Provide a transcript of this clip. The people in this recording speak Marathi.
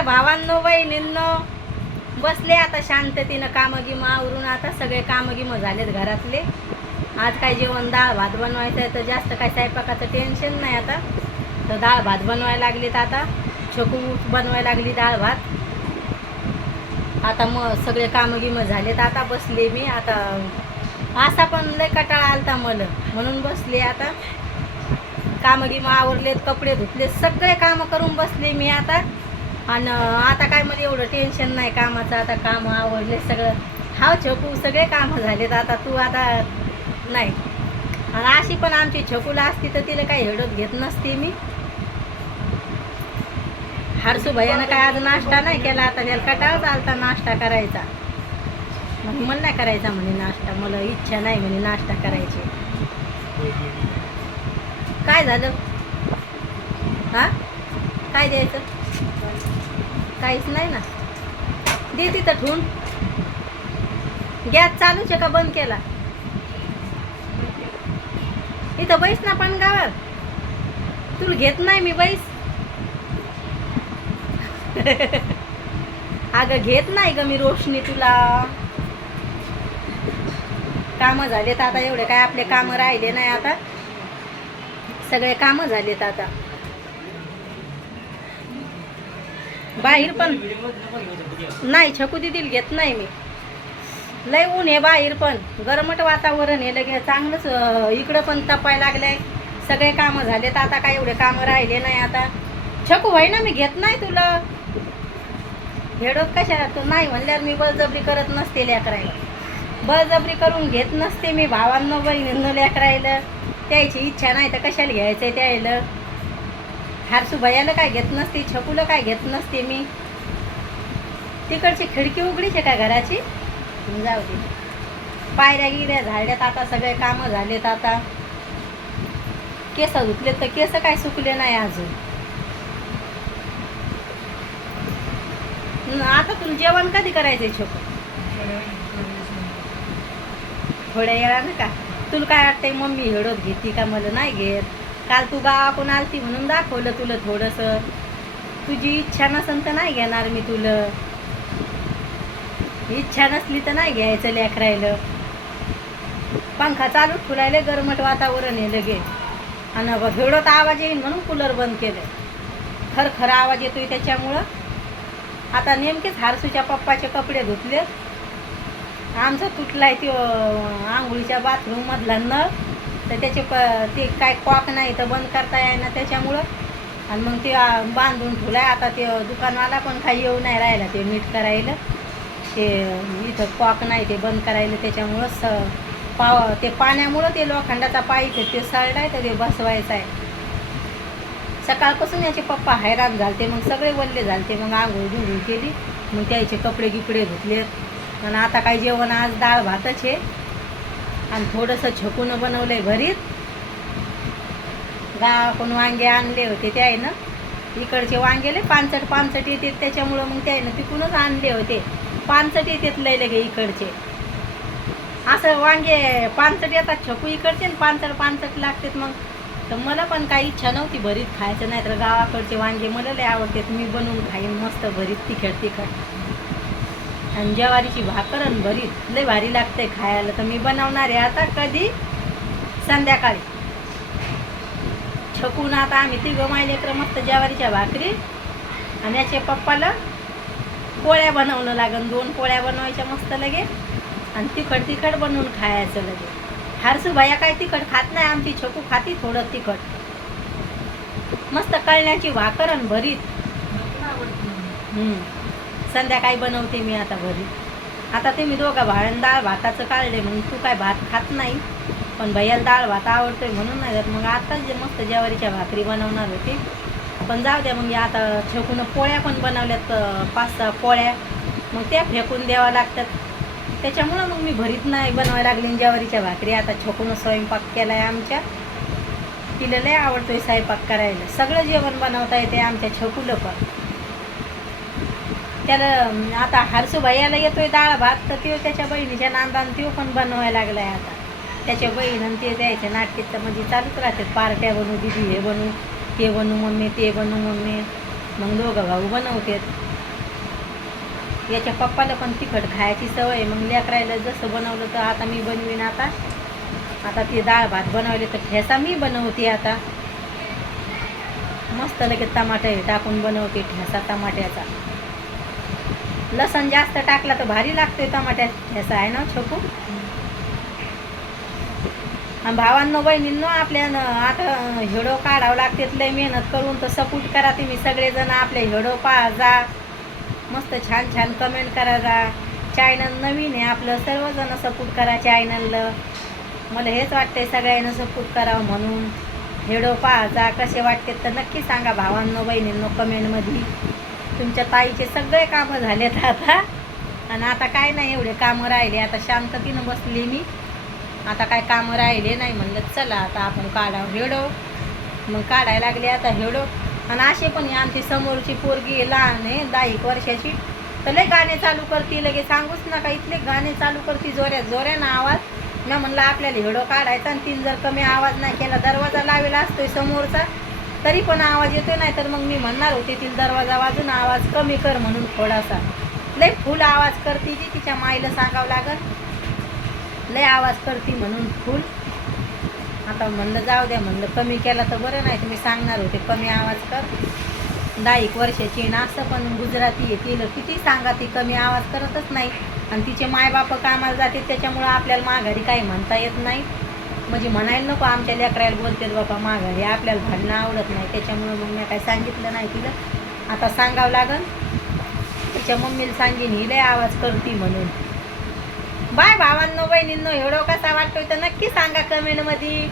नमस्कार भावांनो बहिणींनो बसले आता शांततेनं कामं गिमं आवरून. आता सगळे कामं गिमं झालेत घरातले. आज काय जेवण डाळ भात बनवायचं आहे तर जास्त काय स्वयंपाकाचं टेन्शन नाही आता. तर डाळ भात बनवायला लागलीत आता. छोकू बनवायला लागली डाळ भात. आता मग सगळे कामं गिमं झालेत. आता बसले मी. आता असा पण लय कटाळा आलता मला. म्हणून बसले आता. कामं गिमं आवरलेत कपडे धुतले सगळे कामं करून बसले मी आता. आणि आता काय मला एवढं टेन्शन नाही कामाचं आता काम आवडले सगळं. हाव छकू सगळे कामं झालेत आता तू आता नाही. आणि अशी पण आमची छकूला असती तर तिला काही हेडत घेत नसते मी. हरसू भैयानं काय आज नाश्ता नाही केला आता त्याला कटाळ आलता नाश्ता करायचा. मग मन नाही करायचा म्हणे नाश्ता मला इच्छा नाही म्हणे नाश्ता करायची. काय झालं? हा? काय द्यायचं? काहीच नाही ना. दे तिथं ठेवून. गॅस चालूच आहे का बंद केला? इथं बैस ना पण गावात तुला घेत नाही मी बैस. अगं घेत नाही ग मी रोशनी तुला. कामं झालेत आता एवढे काय आपले कामं राहिले नाही आता. सगळे कामं झालेत आता. बाहेर पण नाही छकू दिदील घेत नाही मी. लय ऊन आहे बाहेर पण. गरमट वातावरण आहे लगे चांगलंच इकडं पण तपाय लागलंय. सगळे कामं झालेत. आता काय एवढे कामं राहिले नाही आता. छकू व्हाय ना मी घेत नाही तुला. हेडोत कशा तू नाही म्हणल्यावर मी बळजबरी करत नसते लेकरायला. बळजबरी करून घेत नसते मी भावांना बहिणींनो लेकरायला. त्याची इच्छा नाही तर कशाला घ्यायचं त्याला? हारसू भैयाला काय घेत नसते छकूला काय घेत नसते मी. तिकडची खिडकी उघडीच आहे का घराची? जाऊ दे. पायऱ्या गिऱ्या झाड्यात आता सगळे कामं झालेत आता. केस धुतलेत तर केस काय सुकले नाही अजून. आता तुला जेवण कधी करायचंय छोक थोड्या वेळानं का? तुला काय वाटतंय मम्मी हेडत घेते का? मला नाही घेत. काल तू गावाकडून आलती म्हणून दाखवलं तुला थोडंसं. तुझी इच्छा नसन तर नाही घेणार मी तुला. इच्छा नसली तर नाही घ्यायचं लेकरायला. पंखा चालू ठुलायले गरमट वातावरण आहे लगे आणि घेडत आवाज येईल म्हणून कूलर बंद केलं खर खरा आवाज येतोय त्याच्यामुळं. आता नेमकेच हारसूच्या पप्पाचे कपडे धुतले. आमचं तुटलाय तो आंघोळीच्या बाथरूममधला नळ. तर त्याचे प ते काय कॉक नाही तर बंद करता येईना त्याच्यामुळं. आणि मग ते बांधून ठेवलाय. आता ते दुकानवाला पण काही येऊ नाही राहिला ते मीठ करायला. ते इथं कॉक नाही ते बंद करायला. त्याच्यामुळं स पाव ते पाण्यामुळं ते लोखंडाचा पाय आहे ते सळलाय तर ते बसवायचं आहे. सकाळपासून याचे पप्पा हैराण झालते. मग सगळे वल्ले झालते. मग आंघोळ धुंघोळ केली. मग त्याचे कपडे गिपडे धुतले आणि आता काय जेवण आज डाळ भातच आहे. आणि थोडंसं छकून बनवलं आहे भरीत. गावाकडून वांगे आणले होते ते आहे ना इकडचे वांगेले पानसट पानसट येतात त्याच्यामुळं मग ते आहे ना तिकूनच आणले होते. पानसट येतात लय लगे इकडचे. असं वांगे पानसट येतात छकू इकडचे आणि पानसट पानसट लागतात मग. तर मला पण काही इच्छा नव्हती भरीत खायचं नाही तर गावाकडचे वांगे मला लय आवडतात. मी बनवून खाईन मस्त भरीत तिखट तिखट. आणि ज्वारीची भाकर आणि भरीत. लय भारी लागते खायला. तर मी बनवणार आहे आता कधी? संध्याकाळी. छकून आता आम्ही तिघं मायले तर मस्त ज्वारीच्या भाकरी आणि याच्या पप्पाला पोळ्या बनवणं लागन. दोन पोळ्या बनवायच्या मस्त लगे. आणि तिखट तिखट बनवून खायचं लगे. हारसू भैया काय तिखट खात नाही आमची छकू खाती थोडं तिखट. मस्त कळण्याची भाकर आणि भरीत. हम्म. संध्याकाळी बनवते मी आता घरी. आता ते मी दोघा भाड्यानं डाळ भाताचं काढले म्हणून तू काय भात खात नाही. पण भैयाला डाळ भात आवडतोय म्हणून नाही मग आताच जे मस्त ज्वारीच्या भाकरी बनवणार होती. पण जाऊ द्या मग मी आता फेकून पोळ्या पण बनवल्यात पाच सहा पोळ्या. मग त्या फेकून द्याव्या लागतात. त्याच्यामुळं मग मी भरीत नाही बनवायला लागली ज्वारीच्या भाकरी आता छोकून स्वयंपाक केला आहे आमच्या. तिला लय आवडतोय स्वयंपाक करायला. सगळं जेवण बनवता येते आमच्या छकूला पण. त्याला आता हरसूबाईला येतोय डाळ भात तर तो त्याच्या बहिणीच्या नांदानं तो पण बनवायला लागलाय आता. त्याच्या बहीण आणि ते द्यायच्या नाटकीत तर म्हणजे चालूच राहतात. पार्ट्या बनवू दिदी हे बनू ते बनवू मम्मी ते बनवू मम्मी. मग दोघं भाऊ बनवतात. याच्या पप्पाला पण तिखट खायची सवय मग लेकरायला जसं बनवलं तर आता मी बनवीन आता. आता ते डाळ भात बनवले तर ठेसा मी बनवते आता. मस्त लगेच टमाटे टाकून बनवते ठेसा टमाट्याचा. लसण जास्त टाकला तर भारी लागतोय टमाट्यात. ठेसा आहे ना छोकू आणि भावांनो बहिणींनो आपल्या आता हिडो काढावं लागते लय मेहनत करून तर सपोर्ट करा तुम्ही सगळेजण. आपले हिडो पाहा जा. मस्त छान छान कमेंट करा जा. चॅनल नवीन आहे आपलं सर्वजण सपोर्ट करा चॅनलला मला हेच वाटतंय सगळ्यांना सपोर्ट करावं म्हणून. हिडो पाहा जा कसे वाटते तर नक्की सांगा भावांनो बहिणींनो कमेंटमध्ये तुमच्या ताईचे सगळे कामं झालेत आता. आणि आता काय नाही एवढे कामं राहिले. आता शांततीनं बसली मी. आता काय कामं राहिले नाही म्हणलं चला आता आपण काढा हेडो. मग काढायला लागले आता हेडो. आणि असे पण आहे आमची समोरची पोरगी लहान आहे दहा एक वर्षाची. तर लय गाणे चालू करते लगे सांगूच नका इथले गाणे चालू करते जोऱ्या जोऱ्यानं आवाज. मी म्हणलं आपल्याला हेडो काढायचा आणि तीन जर कमी आवाज नाही केला दरवाजा लावेला असतोय समोरचा. तरी पण आवाज येतोय नाही तर मग मी म्हणणार होते तिला दरवाजा वाजून आवाज कमी कर म्हणून थोडासा. लय फुल आवाज करते जी तिच्या माईला सांगावं लागल. लय आवाज करते म्हणून फुल. आता म्हणलं जाऊ द्या म्हणलं कमी केला तर बरं नाही तुम्ही सांगणार होते कमी आवाज कर. दहा एक वर्षाची ना असं पण गुजराती आहे तिला किती सांगा ती कमी आवाज करतच नाही. आणि तिचे मायबाप कामाला जाते त्याच्यामुळं आपल्याला माघारी काही म्हणता येत नाही. म्हणजे म्हणायला नको आमच्या लेकरायला बोलते बाबा माघारी आपल्याला भांडणं आवडत नाही. त्याच्यामुळं मग मी काय सांगितलं नाही तिला. आता सांगावं लागल. तिच्या मम्मीला सांगेन ही लय आवाज करती म्हणून. बाय भावांनो बहिणींनो एवढं कसा वाटतोय तर नक्की सांगा कमेंटमध्ये